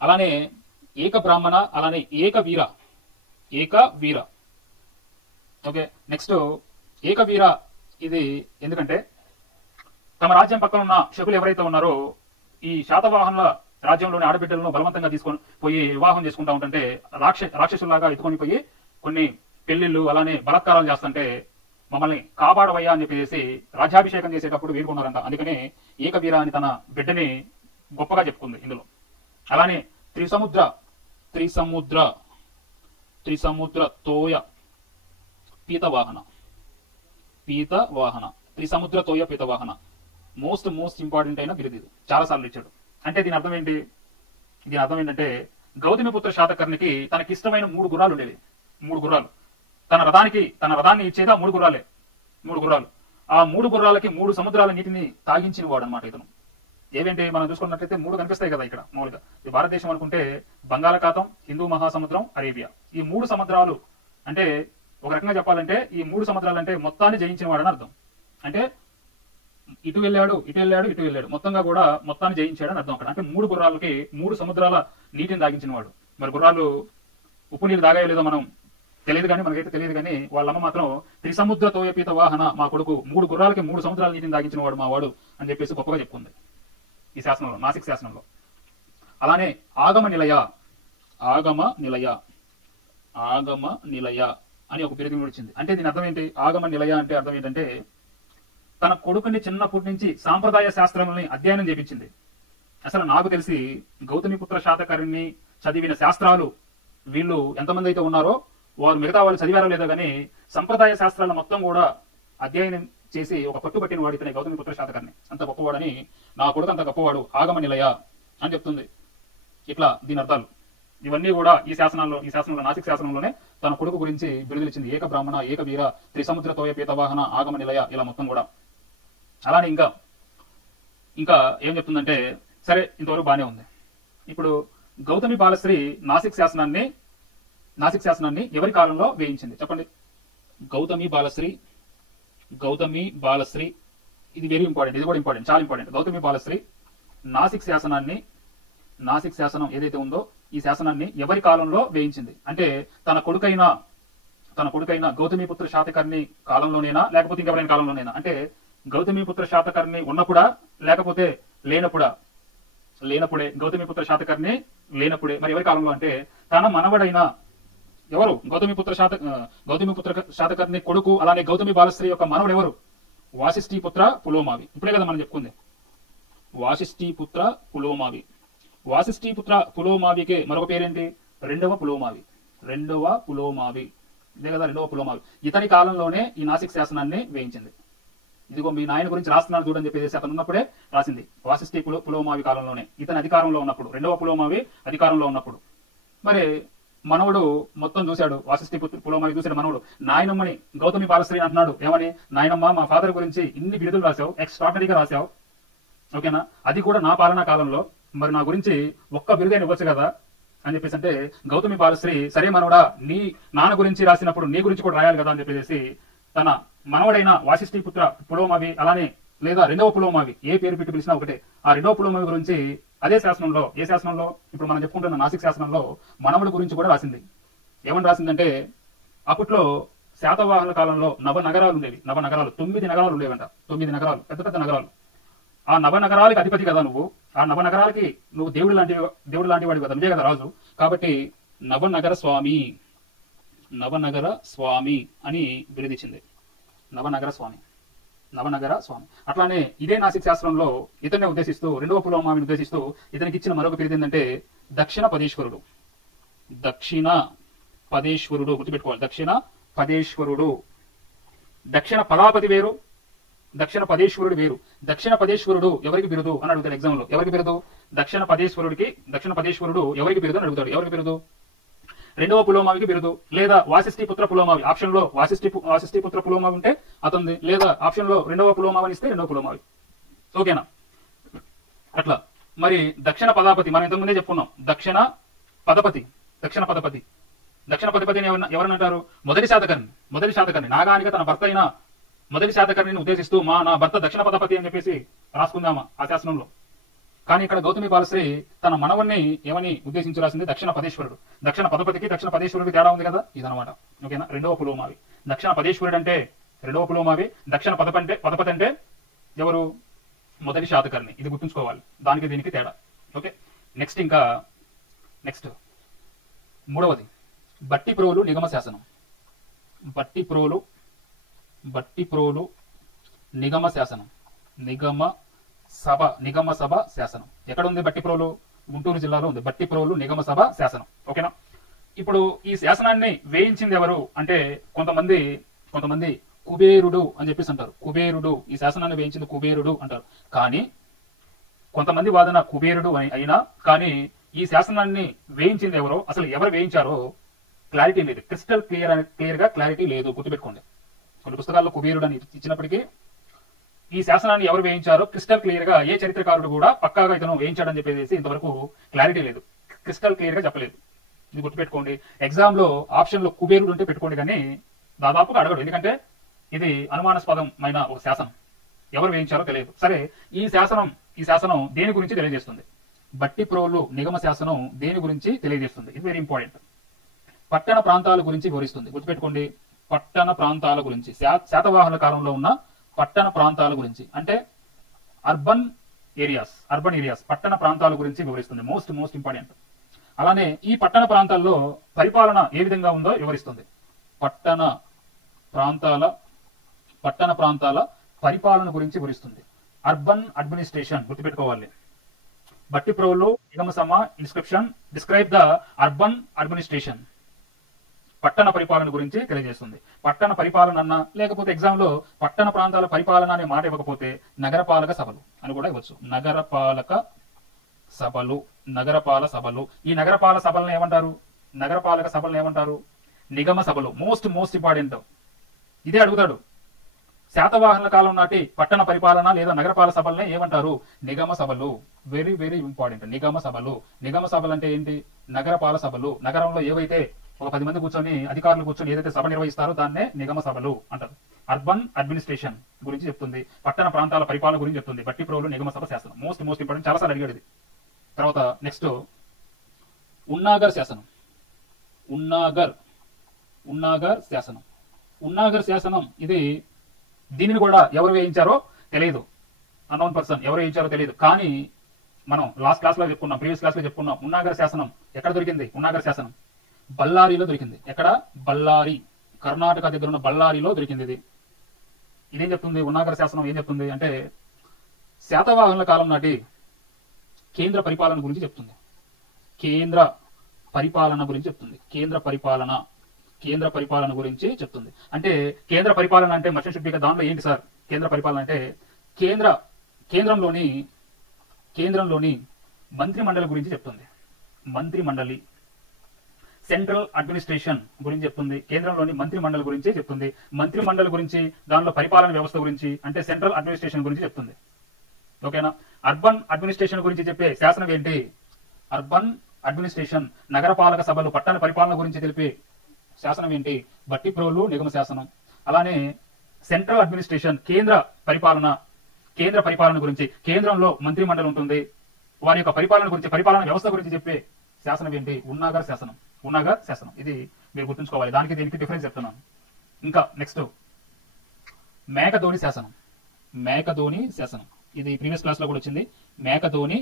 అలానే ఏక బ్రాహ్మణ, అలానే ఏక వీర, ఏక వీర. ఓకే, నెక్స్ట్ ఏక వీర, ఇది ఎందుకంటే తమ రాజ్యం పక్కన ఉన్న శకులు ఎవరైతే ఉన్నారో ఈ శాతవాహనుల రాజ్యంలోని ఆడబిడ్డలను బలవంతంగా తీసుకొని పోయి వివాహం చేసుకుంటా ఉంటుంటే రాక్షసులాగా ఎత్తుకొని పోయి కొన్ని పెళ్లిళ్ళు అలానే బలాత్కారాలు చేస్తుంటే మమ్మల్ని కాపాడవయ్యా అని చెప్పేసి రాజ్యాభిషేకం చేసేటప్పుడు వేడుకున్నారంట. అందుకనే ఏకవీర అని తన బిడ్డని గొప్పగా చెప్పుకుంది ఇందులో. అలానే త్రిసముద్ర తోయ పీతవాహన, త్రిసముద్ర తోయ పీతవాహన మోస్ట్ ఇంపార్టెంట్ అయిన బిరుదు ఇది, చాలా సార్లు ఇచ్చాడు. అంటే దీని అర్థం ఏంటి? దీని అర్థం ఏంటంటే గౌతమిపుత్ర శాతకర్ణికి తనకిష్టమైన 3 గుర్రాలు ఉండేవి. 3 గుర్రాలు తన రథాన్ని ఇచ్చేది ఆ 3 గుర్రాలే. 3 గుర్రాలు, ఆ 3 గుర్రాలకి 3 సముద్రాల నీటిని తాగించిన వాడు అనమాట ఇతను. ఏవేంటి మనం చూసుకున్నట్లయితే 3 కనిపిస్తాయి కదా ఇక్కడ మామూలుగా. ఈ భారతదేశం అనుకుంటే బంగాళాఖాతం, హిందూ మహాసముద్రం, అరేబియా, ఈ 3 సముద్రాలు అంటే ఒక రకంగా చెప్పాలంటే ఈ 3 సముద్రాలు అంటే మొత్తాన్ని జయించిన వాడని అర్థం. అంటే ఇటు వెళ్ళాడు మొత్తంగా కూడా మొత్తాన్ని జయించాడని అర్థం అక్కడ. అంటే 3 గుర్రాలకి 3 సముద్రాల నీటిని తాగించిన వాడు. మరి గుర్రాలు ఉప్పు నీళ్ళు తాగాయో లేదో మనం తెలియదు కానీ, మనకైతే తెలియదు కానీ వాళ్ళమ్మ మాత్రం త్రిసముద్ర తోయపీత వాహన, మా కొడుకు 3 గుర్రాలకి 3 సముద్రాల నీటిని తాగించిన వాడు మా వాడు అని చెప్పేసి గొప్పగా చెప్పుకుంది ఈ శాసనంలో, నాసిక్ శాసనంలో. అలానే ఆగమ నిలయ అని ఒక బిరుదు వచ్చింది. అంటే దీని అర్థం ఏంటి? ఆగమ నిలయ అంటే అర్థం ఏంటంటే తన కొడుకుని చిన్నప్పటి నుంచి సాంప్రదాయ శాస్త్రాలని అధ్యయనం చేపించింది. అసలు నాకు తెలిసి గౌతమిపుత్ర శాతకర్ణిని చదివిన శాస్త్రాలు వీళ్ళు ఎంతమంది అయితే ఉన్నారో వారు మిగతా వాళ్ళు చదివారో లేదో కానీ సంప్రదాయ శాస్త్రాలను మొత్తం కూడా అధ్యయనం చేసి ఒక పట్టుబట్టిన వాడు ఇతనే గౌతమిపుత్ర శాతకర్ణి. అంత గొప్పవాడని, నా కొడుకు అంత గొప్పవాడు, ఆగమ నిలయ అని చెప్తుంది. ఇట్లా దీని అర్థాలు ఇవన్నీ కూడా ఈ శాసనంలో నాసిక్ శాసనంలోనే తన కొడుకు గురించి బిరుదులు ఇచ్చింది. ఏక బ్రాహ్మణ, ఏక వీర, త్రిసముద్ర తోయ పీతవాహన, ఆగమ నిలయ, ఇలా మొత్తం కూడా. అలానే ఇంకా ఏం చెప్తుందంటే, సరే ఇంతవరకు బానే ఉంది. ఇప్పుడు గౌతమి బాలశ్రీ నాసిక్ శాసనాన్ని ఎవరి కాలంలో వేయించింది చెప్పండి? గౌతమి బాలశ్రీ ఇది వెరీ ఇంపార్టెంట్, ఇది కూడా ఇంపార్టెంట్, చాలా ఇంపార్టెంట్. గౌతమి బాలశ్రీ నాసిక్ శాసనం ఏదైతే ఉందో ఈ శాసనాన్ని ఎవరి కాలంలో వేయించింది అంటే తన కొడుకైన గౌతమిపుత్ర శాతకర్ణి కాలంలోనేనా లేకపోతే ఇంకెవరైనా కాలంలోనేనా? అంటే గౌతమిపుత్ర శాతకర్ణి ఉన్నప్పుడా లేకపోతే లేనప్పుడే గౌతమిపుత్ర శాతకర్ణి లేనప్పుడే. మరి ఎవరి కాలంలో అంటే తన మనవడైన ఎవరు? గౌతమిపుత్ర శాతకర్ణి కొడుకు, అలానే గౌతమి బాలశ్రీ యొక్క మనవడు ఎవరు? వాసిష్ఠీపుత్ర పులోమావి. ఇప్పుడే కదా మనం చెప్పుకుంది వాసిష్ఠీపుత్ర పులోమావికే మరొక పేరేంటి? రెండవ పులోమావి. ఇదే కదా రెండవ పులోమావి. ఇతని కాలంలోనే ఈ నాసిక్ శాసనాన్ని వేయించింది. ఇదిగో మీ నాయన గురించి రాస్తున్నాను చూడని చెప్పేసి అతను ఉన్నప్పుడే రాసింది. వాసిష్ఠి పులోమావి కాలంలోనే, ఇతని అధికారంలో ఉన్నప్పుడు, రెండవ పులోమావి అధికారంలో ఉన్నప్పుడు. మరి మనవుడు మొత్తం చూశాడు, వాసిష్ఠి పులోమావి చూశాడు మనవుడు. నాయనమ్మని గౌతమి బాలశ్రీ అంటున్నాడు. ఏమని? నాయనమ్మ, మా ఫాదర్ గురించి ఇన్ని బిరుదులు రాశావు, ఎక్స్ట్రాడనరీగా రాశావు, ఓకేనా, అది కూడా నా పాలనా కాలంలో, మరి నా గురించి ఒక్క బిరుదైన ఇవ్వచ్చు కదా అని చెప్పేసి అంటే గౌతమి బాలశ్రీ, సరే మనవడా, నీ నాన్న గురించి రాసినప్పుడు నీ గురించి కూడా రాయాలి కదా అని చెప్పేసి తన మనవడైన వాసిష్ఠీపుత్ర పులోమావి, అలానే లేదా రెండవ పులోమావి, ఏ పేరు పెట్టి పిలిచినా ఒకటే, ఆ రెండవ పులోమావి గురించి అదే శాసనంలో, ఏ శాసనంలో? ఇప్పుడు మనం చెప్పుకుంటున్న నాసిక్ శాసనంలో మనవడి గురించి కూడా రాసింది. ఏమని రాసిందంటే, అప్పట్లో శాతవాహనుల కాలంలో నవనగరాలు ఉండేవి. 9 నగరాలు ఉండేవంట. 9 నగరాలు, పెద్ద పెద్ద నగరాలు. ఆ నవనగరాలకి అధిపతి కదా నువ్వు, ఆ నవనగరాలకి నువ్వు దేవుడు లాంటి వాడి కదా, నువ్వే కదా రాజు. కాబట్టి నవనగర స్వామి అని బిరుదిచ్చింది. నవనగర స్వామి. అట్లానే ఇదే నాసిక్ శాస్త్రంలో ఇతన్నే ఉద్దేశిస్తూ, రెండవ పులోమావిని ఉద్దేశిస్తూ ఇతనికి ఇచ్చిన మరొక బిరుదు ఏంటంటే దక్షిణ పదేశ్వరుడు. గుర్తుపెట్టుకోవాలి, దక్షిణ పదేశ్వరుడు. దక్షిణ పదాపతి వేరు, దక్షిణ పదేశ్వరుడు వేరు. దక్షిణ పదేశ్వరుడు ఎవరికి బిరుదు అని అడుగుతాడు ఎగ్జామ్ లో. ఎవరికి బిరుదు? దక్షిణ పదేశ్వరుడు ఎవరికి బిరుదు అని అడుగుతాడు. ఎవరికి బిరుదు? రెండవ పులోమావికి బిరుదు, లేదా వాసిష్ఠీపుత్ర పులోమావి. ఆప్షన్ లో వాసిష్ఠీపుత్ర పులోమావి ఉంటే అతనిది, లేదా ఆప్షన్ లో రెండవ పులోమావిని ఇస్తే రెండవ పులోమావి. ఓకేనా? అట్లా. మరి దక్షిణ పదాపతి మనం ఇంతకుముందే చెప్పుకున్నాం. దక్షిణ పదపతి దక్షిణ పదపతిని ఎవరని అంటారు? మొదటి శాతకర్ణి నాగానికి తన భర్త అయిన మొదటి శాతకర్ణిని ఉద్దేశిస్తూ నా భర్త దక్షిణ పదపతి అని చెప్పేసి రాసుకుందామా ఆ శాసనంలో. కానీ ఇక్కడ గౌతమి బాలశ్రీ తన మనవన్ని ఏమని ఉద్దేశించి రాసింది? దక్షిణ పదేశ్వరుడు. దక్షిణ పదపతికి దక్షిణ పదేశ్వరుడికి తేడా ఉంది కదా, ఇదనమాట. ఓకేనా? రెండవ పులోమావి. దక్షిణ పదేశ్వరుడు అంటే రెండవ పులోమావి, దక్షిణ పదపతి అంటే ఎవరు? మొదటి శాతకర్ణి. ఇది గుర్తుంచుకోవాలి, దానికి దీనికి తేడా. ఓకే, నెక్స్ట్ మూడవది బట్టిప్రోలు నిగమ శాసనం. బట్టిప్రోలు నిగమ శాసనం, నిగమ సభ శాసనం. ఎక్కడ ఉంది బట్టిప్రోలు? గుంటూరు జిల్లాలో ఉంది బట్టిప్రోలు నిగమ సభ శాసనం. ఓకేనా? ఇప్పుడు ఈ శాసనాన్ని వేయించింది ఎవరు అంటే కొంతమంది కుబేరుడు అని చెప్పేసి అంటారు. కుబేరుడు, ఈ శాసనాన్ని వేయించింది కుబేరుడు అంటారు. కానీ కొంతమంది వాదన కుబేరుడు అయినా కానీ ఈ శాసనాన్ని వేయించింది ఎవరో, అసలు ఎవరు వేయించారో క్లారిటీ లేదు. క్రిస్టల్ క్లియర్ గా క్లారిటీ లేదు. గుర్తుపెట్టుకోండి, కొన్ని పుస్తకాల్లో కుబేరుడు అని ఇచ్చినప్పటికీ ఈ శాసనాన్ని ఎవరు వేయించారో క్రిస్టల్ క్లియర్ గా ఏ చరిత్రకారుడు కూడా పక్కాగా ఇతను వేయించాడని చెప్పేసి ఇంతవరకు క్లారిటీ లేదు, క్రిస్టల్ క్లియర్ గా చెప్పలేదు. ఇది గుర్తుపెట్టుకోండి. ఎగ్జామ్ లో ఆప్షన్ లో కుబేరుడు అంటే పెట్టుకోండి, కానీ దాదాపుగా అడగడు. ఎందుకంటే ఇది అనుమానాస్పదమైన ఒక శాసనం, ఎవరు వేయించారో తెలియదు. సరే, ఈ శాసనం దేని గురించి తెలియజేస్తుంది? బట్టిప్రోలు నిగమ శాసనం దేని గురించి తెలియజేస్తుంది? ఇది వెరీ ఇంపార్టెంట్. పట్టణ ప్రాంతాల గురించి వివరిస్తుంది. గుర్తుపెట్టుకోండి, పట్టణ ప్రాంతాల గురించి, శాతవాహనుల కాలంలో ఉన్న పట్టణ ప్రాంతాల గురించి, అంటే అర్బన్ ఏరియాస్ పట్టణ ప్రాంతాల గురించి వివరిస్తుంది. Most important. అలానే ఈ పట్టణ ప్రాంతాల్లో పరిపాలన ఏ విధంగా ఉందో వివరిస్తుంది. పట్టణ ప్రాంతాల పరిపాలన గురించి వివరిస్తుంది. అర్బన్ అడ్మినిస్ట్రేషన్ గుర్తుపెట్టుకోవాలి. బట్టిప్రోలు నిగమ సమ inscription describe the urban administration. పట్టణ పరిపాలన గురించి తెలియజేస్తుంది. పట్టణ పరిపాలన అన్న, లేకపోతే ఎగ్జామ్ లో పట్టణ ప్రాంతాల పరిపాలన అనే మాట ఇవ్వకపోతే నగరపాలక సభలు అని కూడా ఇవ్వచ్చు. నగరపాల సభలు. ఈ నగరపాలక సభలను ఏమంటారు? నిగమ సభలు. Most important. ఇదే అడుగుతాడు. శాతవాహనుల కాలం నాటి పట్టణ పరిపాలన లేదా నగరపాలక సభలనే ఏమంటారు? నిగమ సభలు. Very important. నిగమ సభలు అంటే ఏంటి? నగరపాలక సభలు. నగరంలో ఏవైతే ఒక 10 మంది కూర్చొని, అధికారులు కూర్చొని ఏదైతే సభ నిర్వహిస్తారో దాన్నే నిగమ సభలు అంటారు. అర్బన్ అడ్మినిస్ట్రేషన్ గురించి చెప్తుంది, పట్టణ ప్రాంతాల పరిపాలన గురించి చెప్తుంది. బట్టిప్రోలు నిగమ సభ శాసనం. Most important. చాలాసార్లు అడిగాడు ఇది. తర్వాత నెక్స్ట్ ఉన్నాగర్ శాసనం. ఉన్నాగర్ శాసనం ఇది, దీనిని కూడా ఎవరు వేయించారో తెలియదు. అన్నోన్ పర్సన్, ఎవరు వేయించారో తెలియదు. కానీ మనం లాస్ట్ క్లాస్ లో చెప్పుకున్నాం, ప్రీవియస్ క్లాస్ లో చెప్పుకున్నాం. ఉన్నాగర్ శాసనం ఎక్కడ దొరికింది? ఉన్నాగర్ శాసనం బళ్ళారిలో దొరికింది. ఎక్కడ? బళ్ళారి, కర్ణాటక దగ్గర ఉన్న బళ్ళారిలో దొరికింది. ఇదేం చెప్తుంది? ఉన్నాగర్ శాసనం ఏం చెప్తుంది అంటే శాతవాహనుల కాలం నాటి కేంద్ర పరిపాలన గురించి చెప్తుంది. కేంద్ర పరిపాలన గురించి చెప్తుంది. అంటే కేంద్ర పరిపాలన అంటే మర్షన్ షుడ్ బి దాంట్లో ఏంటి సార్? కేంద్ర పరిపాలన అంటే కేంద్రంలోని మంత్రి మండలి గురించి చెప్తుంది. మంత్రి మండలి, సెంట్రల్ అడ్మినిస్ట్రేషన్ గురించి చెప్తుంది. కేంద్రంలోని మంత్రి మండలి గురించి చెప్తుంది. మంత్రి మండలి గురించి, దానిలో పరిపాలన వ్యవస్థ గురించి, అంటే సెంట్రల్ అడ్మినిస్ట్రేషన్ గురించి చెప్తుంది. ఓకేనా? అర్బన్ అడ్మినిస్ట్రేషన్ గురించి చెప్పే శాసనం ఏంటి? అర్బన్ అడ్మినిస్ట్రేషన్, నగరపాలక సభలు, పట్టణ పరిపాలన గురించి తెలిపే శాసనం ఏంటి? బట్టిప్రోలు నిగమ శాసనం. అలానే సెంట్రల్ అడ్మినిస్ట్రేషన్, కేంద్ర పరిపాలన గురించి, కేంద్రంలో మంత్రి మండలి ఉంటుంది, వారి యొక్క పరిపాలన గురించి, పరిపాలన వ్యవస్థ గురించి చెప్పే శాసనం ఏంటి? ఉన్నాగర్ శాసనం. ఇది మీరు గుర్తుంచుకోవాలి. దానికి దీనికి డిఫరెన్స్ చెప్తున్నాను. ఇంకా నెక్స్ట్ మేకధోని శాసనం. ఇది ప్రీవియస్ క్లాస్ లో కూడా వచ్చింది. మేకధోని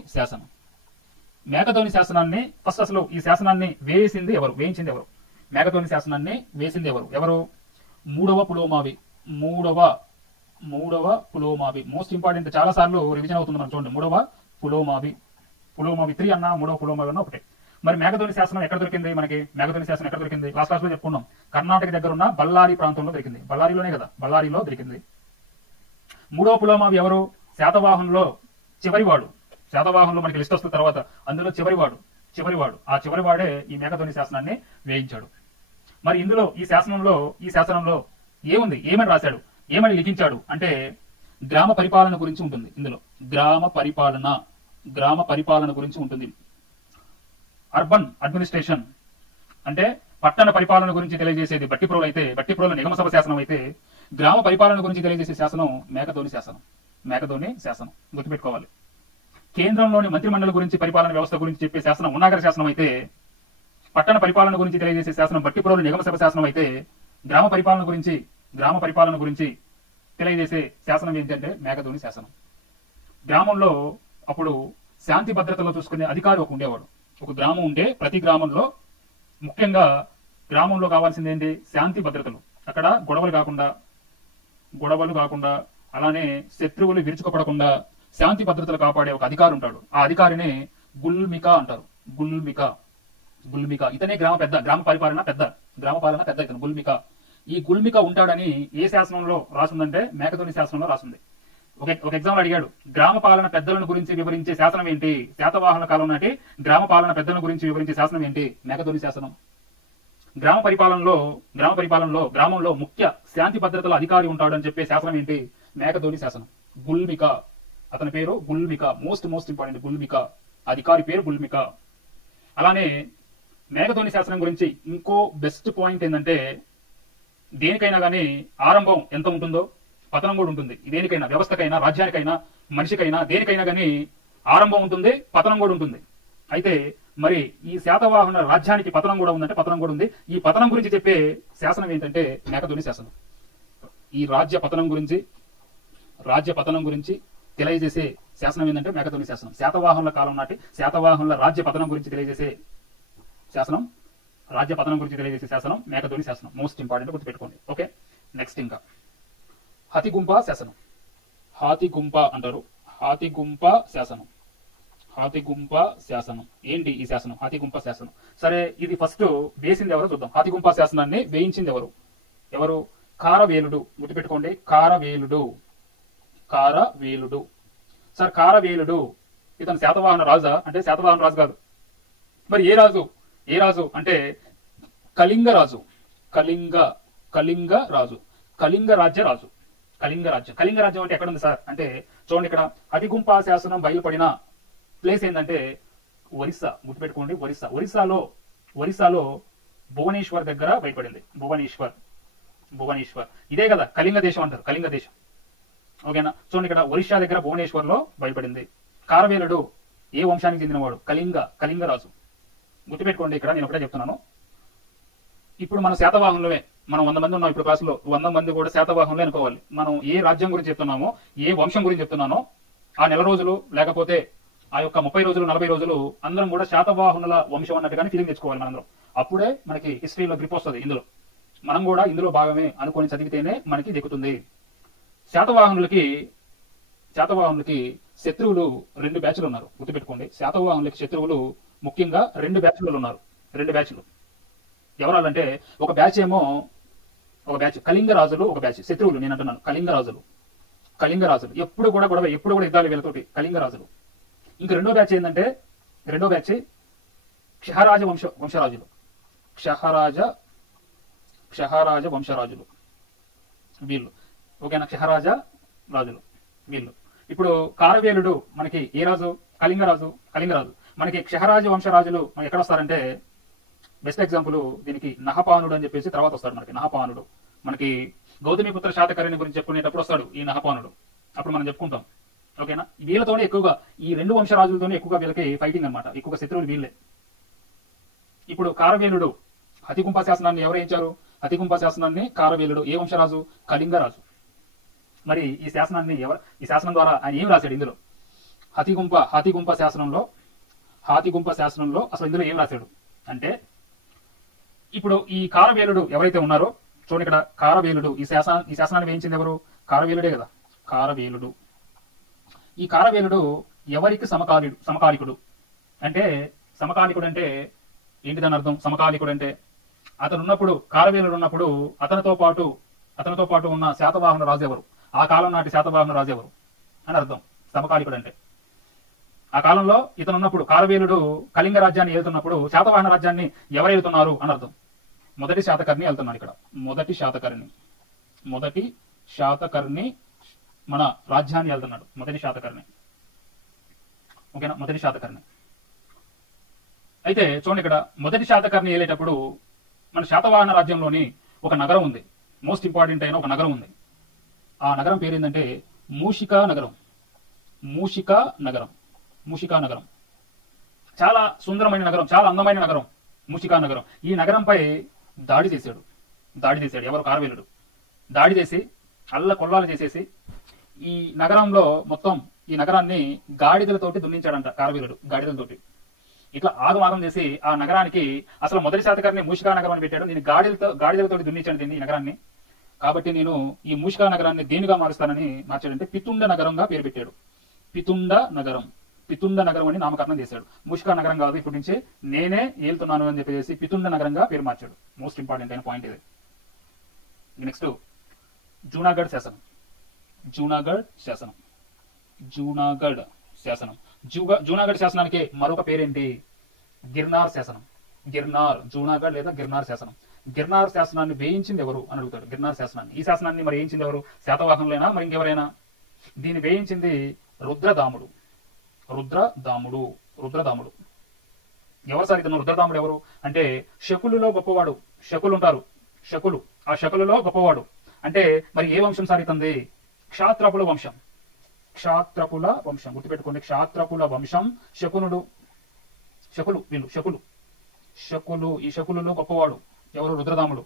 శాసనాన్ని ఫస్ట్, అసలు ఈ శాసనాన్ని వేయించింది ఎవరు? మేకధోని శాసనాన్ని వేసింది ఎవరు? మూడవ పులోమావి. Most important. చాలా సార్లు రివిజన్ అవుతుంది మనం చూడండి. మూడవ పులోమావి 3 అన్నా, మూడవ పులోమావి అన్నా ఒకటే. మరి మేకధోని శాసనం ఎక్కడ దొరికింది? లాస్ట్ క్లాస్ లో చెప్పుకున్నాం. కర్ణాటక దగ్గర ఉన్న బళ్ళారి ప్రాంతంలో దొరికింది. బళ్ళారిలోనే కదా, బళ్ళారిలో దొరికింది. మూడవ పులోమావి ఎవరు? శాతవాహనులో చివరివాడు. శాతవాహనులు మనకి లిస్ట్ వస్తున్న తర్వాత అందులో చివరివాడు. ఆ చివరివాడే ఈ మేకధోని శాసనాన్ని వేయించాడు. మరి ఇందులో ఈ శాసనంలో ఏముంది? ఏమని రాశాడు? ఏమని లిఖించాడు అంటే గ్రామ పరిపాలన గురించి ఉంటుంది. ఇందులో గ్రామ పరిపాలన గురించి ఉంటుంది. అర్బన్ అడ్మినిస్ట్రేషన్ అంటే పట్టణ పరిపాలన గురించి తెలియజేసేది బట్టిప్రోలు అయితే, బట్టిప్రోలు నిగమ సభ శాసనం అయితే, గ్రామ పరిపాలన గురించి తెలియజేసే శాసనం మేకధోని శాసనం. మేకధోని శాసనం గుర్తుపెట్టుకోవాలి. కేంద్రంలోని మంత్రిమండలి గురించి పరిపాలన వ్యవస్థ గురించి చెప్పే శాసనం ఉన్నాగర శాసనం అయితే, పట్టణ పరిపాలన గురించి తెలియజేసే శాసనం బట్టిప్రోలు నిగమ సభ శాసనం అయితే, గ్రామ పరిపాలన గురించి తెలియజేసే శాసనం ఏంటంటే మేకధోని శాసనం. గ్రామంలో అప్పుడు శాంతి భద్రతలో చూసుకునే అధికారి ఒక ఉండేవాడు. ఒక గ్రామం ఉంటే ప్రతి గ్రామంలో ముఖ్యంగా గ్రామంలో కావాల్సింది ఏంటి? శాంతి భద్రతలు. అక్కడ గొడవలు కాకుండా అలానే శత్రువులు విరుచుకుపడకుండా శాంతి భద్రతలు కాపాడే ఒక అధికారి ఉంటాడు. ఆ అధికారిని గుల్మిక అంటారు. గుల్మిక ఇతనే గ్రామ పాలన పెద్ద ఇతను గుల్మిక. ఈ గుల్మిక ఉంటాడని ఏ శాసనంలో రాసిందంటే మేకధోని శాసనంలో రాసింది. ఒక ఎగ్జాంపుల్ అడిగాడు, గ్రామ పాలన పెద్దలను గురించి వివరించే శాసనం ఏంటి? శాతవాహన కాలం నాటి గ్రామ పాలన పెద్దల గురించి వివరించే శాసనం ఏంటి? మేకధోని శాసనం. గ్రామ పరిపాలనలో గ్రామంలో ముఖ్య శాంతి భద్రతల అధికారి ఉంటాడని చెప్పే శాసనం ఏంటి? మేకధోని శాసనం. గుల్మిక, అతని పేరు గుల్మిక. మోస్ట్ ఇంపార్టెంట్ గుల్మిక, అధికారి పేరు గుల్మిక. అలానే మేకధోని శాసనం గురించి ఇంకో బెస్ట్ పాయింట్ ఏంటంటే, దేనికైనా కానీ ఆరంభం ఎంత ఉంటుందో పతనం కూడా ఉంటుంది. దేనికైనా, వ్యవస్థకైనా, రాజ్యానికైనా, మనిషికైనా, దేనికైనా కానీ ఆరంభం ఉంటుంది, పతనం కూడా ఉంటుంది. అయితే మరి ఈ శాతవాహన రాజ్యానికి పతనం కూడా ఉంది. ఈ పతనం గురించి చెప్పే శాసనం ఏంటంటే మేకధోని శాసనం. ఈ రాజ్య పతనం గురించి తెలియజేసే శాసనం ఏంటంటే మేకధోని శాసనం. శాతవాహనుల కాలం నాటి శాతవాహనుల రాజ్య పతనం గురించి తెలియజేసే శాసనం మేకధోని శాసనం. మోస్ట్ ఇంపార్టెంట్, గుర్తుపెట్టుకోండి. ఓకే, నెక్స్ట్ ఇంకా హతిగుంప శాసనం. హాతిగుంప అంటారు. హాతిగుంప శాసనం ఏంటి ఈ శాసనం? హాతిగుంప శాసనం. సరే, ఇది ఫస్ట్ వేసింది ఎవరో చూద్దాం. హాతిగుంప శాసనాన్ని వేయించింది ఎవరు? కారవేలుడు. గుర్తుపెట్టుకోండి, కారవేలుడు. సార్, కారవేలుడు ఇతను శాతవాహన రాజా అంటే శాతవాహన రాజు కాదు. మరి ఏ రాజు అంటే కళింగ రాజు. కళింగ రాజ్యం అంటే ఎక్కడ ఉంది సార్ అంటే చూడండి, ఇక్కడ హతిగుంప శాసనం బయలుపడిన ప్లేస్ ఏంటంటే ఒరిస్సా. గుర్తుపెట్టుకోండి, ఒరిస్సాలో భువనేశ్వర్ దగ్గర బయటపడింది. భువనేశ్వర్ ఇదే కదా కళింగ దేశం అంటారు. కళింగ దేశం, ఓకేనా? చూడండి, ఇక్కడ ఒరిస్సా దగ్గర భువనేశ్వర్ లో బయటపడింది. కారవేలుడు ఏ వంశానికి చెందినవాడు? కళింగ రాజు. గుర్తుపెట్టుకోండి, ఇక్కడ నేను ఒకటే చెప్తున్నాను. ఇప్పుడు మన శాతవాహనులమే, మనం 100 మంది ఉన్నాం ఇప్పుడు క్లాసులో. 100 మంది కూడా శాతవాహనులే అనుకోవాలి. మనం ఏ రాజ్యం గురించి చెప్తున్నామో, ఏ వంశం గురించి చెప్తున్నానో, ఆ నెల రోజులు లేకపోతే ఆ యొక్క 30 రోజులు 40 రోజులు అందరం కూడా శాతవాహనుల వంశం అన్నట్టుగానే ఫీలింగ్ తెచ్చుకోవాలి మనందరం. అప్పుడే మనకి హిస్టరీలో గ్రిప్ వస్తుంది. మనం కూడా ఇందులో భాగమే అనుకొని చదివితేనే మనకి దక్కుతుంది. శాతవాహనులకి శత్రువులు 2 బ్యాచ్లు ఉన్నారు. గుర్తుపెట్టుకోండి, శాతవాహనులకి శత్రువులు ముఖ్యంగా 2 బ్యాచ్లు ఉన్నారు. 2 బ్యాచ్లు ఎవరాలంటే, ఒక బ్యాచ్ కళింగ రాజులు, ఒక బ్యాచ్ శత్రువులు. నేను అంటున్నాను కళింగ రాజులు ఎప్పుడు కూడా యుద్ధాలు వీళ్ళతోటి కళింగ రాజులు. ఇంకా రెండో బ్యాచ్ ఏంటంటే, క్షహరాజ వంశరాజులు. క్షహరాజ వంశరాజులు వీళ్ళు, ఓకేనా? క్షహరాజ రాజులు వీళ్ళు. ఇప్పుడు కారవేలుడు మనకి ఏ రాజు? కళింగ రాజు. మనకి క్షహరాజ వంశరాజులు మనకి ఎక్కడ వస్తారంటే, బెస్ట్ ఎగ్జాంపుల్ దీనికి నహపానుడు అని చెప్పేసి తర్వాత వస్తాడు. నహపానుడు మనకి గౌతమిపుత్ర శాతకర్ణి గురించి చెప్పుకునేటప్పుడు వస్తాడు ఈ నహపానుడు. అప్పుడు మనం చెప్పుకుంటాం, ఓకేనా? వీళ్ళతోనే ఎక్కువగా, ఈ 2 వంశరాజులతోనే ఎక్కువగా వీళ్ళకి ఫైటింగ్ అనమాట. ఎక్కువగా శత్రువులు వీళ్ళే. ఇప్పుడు కారవేలుడు హతిగుంప శాసనాన్ని ఎవరు వేయించారు? హతిగుంప శాసనాన్ని కారవేలుడు ఏ వంశరాజు? కళింగ రాజు. మరి ఈ శాసనం ద్వారా ఆయన ఏం రాశాడు? ఇందులో హాతిగుంప శాసనంలో అసలు ఇందులో ఏం రాశాడు అంటే, ఇప్పుడు ఈ కారవేలుడు ఎవరైతే ఉన్నారో చూడండి, ఇక్కడ కారవేలుడు ఈ శాసనాన్ని వేయించింది ఎవరు? కారవేలుడే కదా. ఈ కారవేలుడు ఎవరికి సమకాలికుడు అంటే ఏంటిదని అర్థం? సమకాలికుడు అంటే కారవేలుడు ఉన్నప్పుడు అతనితో పాటు ఉన్న శాతవాహన రాజు ఎవరు? ఆ కాలం నాటి శాతవాహన రాజు ఎవరు అని అర్థం సమకాలికుడు అంటే. ఆ కాలంలో ఇతను ఉన్నప్పుడు, కారవేలుడు కళింగ రాజ్యాన్ని ఏలుతున్నప్పుడు శాతవాహన రాజ్యాన్ని ఎవరు ఏలుతున్నారు అని అర్థం. మొదటి శాతకర్ణి వెళ్తున్నాడు ఇక్కడ. మొదటి శాతకర్ణి మన రాజ్యాన్ని వెళ్తున్నాడు. మొదటి శాతకర్ణి, ఓకేనా? మొదటి శాతకర్ణి. అయితే చూడండి, ఇక్కడ మొదటి శాతకర్ణి వెళ్ళేటప్పుడు మన శాతవాహన రాజ్యంలోని ఒక నగరం ఉంది, మోస్ట్ ఇంపార్టెంట్ అయిన ఒక నగరం ఉంది. ఆ నగరం పేరు ఏంటంటే మూషికా నగరం. మూషికా నగరం, మూషికా నగరం చాలా సుందరమైన నగరం, చాలా అందమైన నగరం మూషికా నగరం. ఈ నగరంపై దాడి చేశాడు. ఎవరు? కారవేలుడు. దాడి చేసి అల్ల కొల్లాలు చేసేసి ఈ నగరంలో మొత్తం ఈ నగరాన్ని గాడిదలతోటి దున్నించాడంట కారవేలుడు. గాడిదలతోటి ఇట్లా ఆగమాగం చేసి ఆ నగరానికి అసలు మొదటి శాతకర్ణి మూషికా నగరం అని పెట్టాడు. నేను గాడిదలతోటి దున్నించాను దీన్ని, ఈ నగరాన్ని. కాబట్టి నేను ఈ మూషికా నగరాన్ని దేనిగా మారుస్తానని మార్చాడంటే పితుండ నగరంగా పేరు పెట్టాడు. పితుండ నగరం అని నామకరణం చేశాడు. మూషికా నగరం కాదు, ఇప్పటి నుంచి నేనే ఏలుతున్నాను అని చెప్పేసి పితుండ నగరంగా పేరు మార్చాడు. మోస్ట్ ఇంపార్టెంట్ అయిన పాయింట్ ఇది. నెక్స్ట్ జూనాగఢ్ శాసనం. జూనాగఢ్ శాసనానికి మరొక పేరేంటి? గిర్నార్ శాసనం. జూనాగఢ్ లేదా గిర్నార్ శాసనం. గిర్నార్ శాసనాన్ని వేయించింది ఎవరు అని అడుగుతాడు. గిర్నార్ శాసనాన్ని, ఈ శాసనాన్ని మరి వేయించింది ఎవరు? శాతవాహనులైనా మరి ఇంకెవరైనా? దీన్ని వేయించింది రుద్రదాముడు. ఎవరు సార్ ఇతను? రుద్రదాముడు ఎవరు అంటే శకులులో గొప్పవాడు. శకులు ఉంటారు, శకులు. ఆ శకులులో గొప్పవాడు అంటే మరి ఏ వంశం సార్ ఇతంది? క్షాత్రపుల వంశం. గుర్తుపెట్టుకోండి, క్షాత్రపుల వంశం. వీళ్ళు శకులు. ఈ శకులులో గొప్పవాడు ఎవరు? రుద్రదాముడు.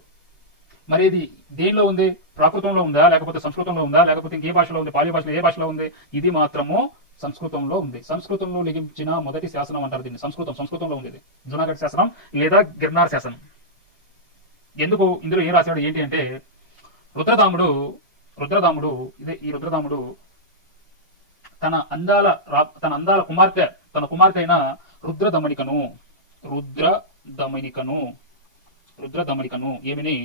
మరి ఇది దేనిలో ఉంది? ప్రాకృతంలో ఉందా, లేకపోతే సంస్కృతంలో ఉందా, లేకపోతే ఇంకే భాషలో ఉంది? పాలి భాషలో ఏ భాషలో ఉంది? ఇది మాత్రము సంస్కృతంలో ఉంది. సంస్కృతంలో లిఖించిన మొదటి శాసనం అంటారు దీన్ని. సంస్కృతంలో ఉంది ఇది జూనాగఢ్ శాసనం లేదా గిర్నార్ శాసనం. ఎందుకు ఇందులో ఏం రాశాడు ఏంటి అంటే రుద్రదాముడు ఈ రుద్రదాముడు తన అందాల కుమార్తె అయిన రుద్రదమనికను ఏమిని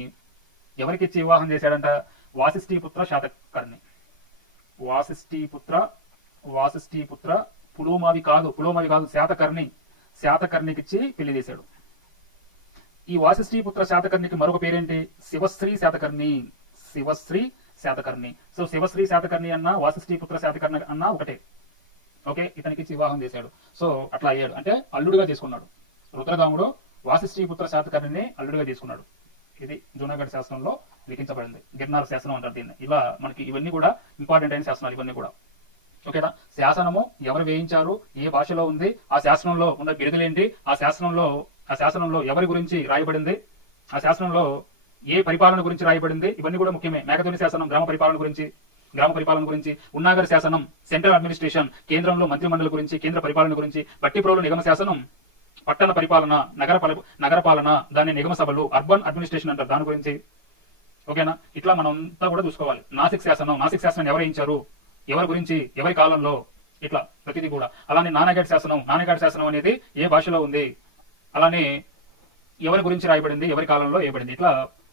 ఎవరికిచ్చి వివాహం చేశాడంట? వాసిష్ఠీపుత్ర శాతకర్ణి. వాసిష్ఠీపుత్ర పులోమావి కాదు, శాతకర్ణికిచ్చి పెళ్లి చేశాడు. ఈ వాసిష్ఠీపుత్ర శాతకర్ణికి మరొక పేరేంటి? శివశ్రీ శాతకర్ణి. సో శివశ్రీ శాతకర్ణి అన్న వాసిష్ఠీపుత్ర శాతకర్ణి అన్న ఒకటే. ఓకే, ఇతనికి వివాహం చేశాడు. సో అట్లా అయ్యాడు అంటే అల్లుడిగా తీసుకున్నాడు. రుద్రదాముడు వాసిష్ఠీపుత్ర శాతకర్ణిని అల్లుడిగా తీసుకున్నాడు. ఇది జూనాగఢ్ శాసనంలో లిఖించబడింది. గిర్నార్ శాసనం అంటారు దీన్ని. ఇలా మనకి ఇవన్నీ కూడా ఇంపార్టెంట్ అయిన శాసనాలు ఇవన్నీ కూడా. ఓకేనా? శాసనము ఎవరు వేయించారు, ఏ భాషలో ఉంది, ఆ శాసనంలో ఉన్న బిరుదులేంటి, ఆ శాసనంలో ఎవరి గురించి రాయబడింది, ఆ శాసనంలో ఏ పరిపాలన గురించి రాయబడింది, ఇవన్నీ కూడా ముఖ్యమే. మేఘధుని శాసనం గ్రామ పరిపాలన గురించి, ఉన్నాగర్ శాసనం సెంట్రల్ అడ్మినిస్ట్రేషన్, కేంద్రంలో మంత్రిమండలి గురించి, కేంద్ర పరిపాలన గురించి, పట్టిప్రోలు నిగమ శాసనం పట్టణ పరిపాలన, నగర పాలన, దాన్ని నిగమ సభలు, అర్బన్ అడ్మినిస్ట్రేషన్ అంటారు, దాని గురించి. ఓకేనా? ఇట్లా మనం అంతా కూడా చూసుకోవాలి. నాసిక్ శాసనం ఎవరు వేయించారు, ఎవరి గురించి, ఎవరి కాలంలో, ఇట్లా ప్రతిదీ కూడా. అలానే నానాఘాట్ శాసనం అనేది ఏ భాషలో ఉంది, అలానే ఎవరి గురించి రాయబడింది, ఎవరి కాలంలో వేయబడింది, ఇట్లా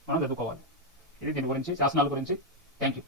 మనం చదువుకోవాలి. ఇది దీని గురించి, శాసనాల గురించి. Thank you.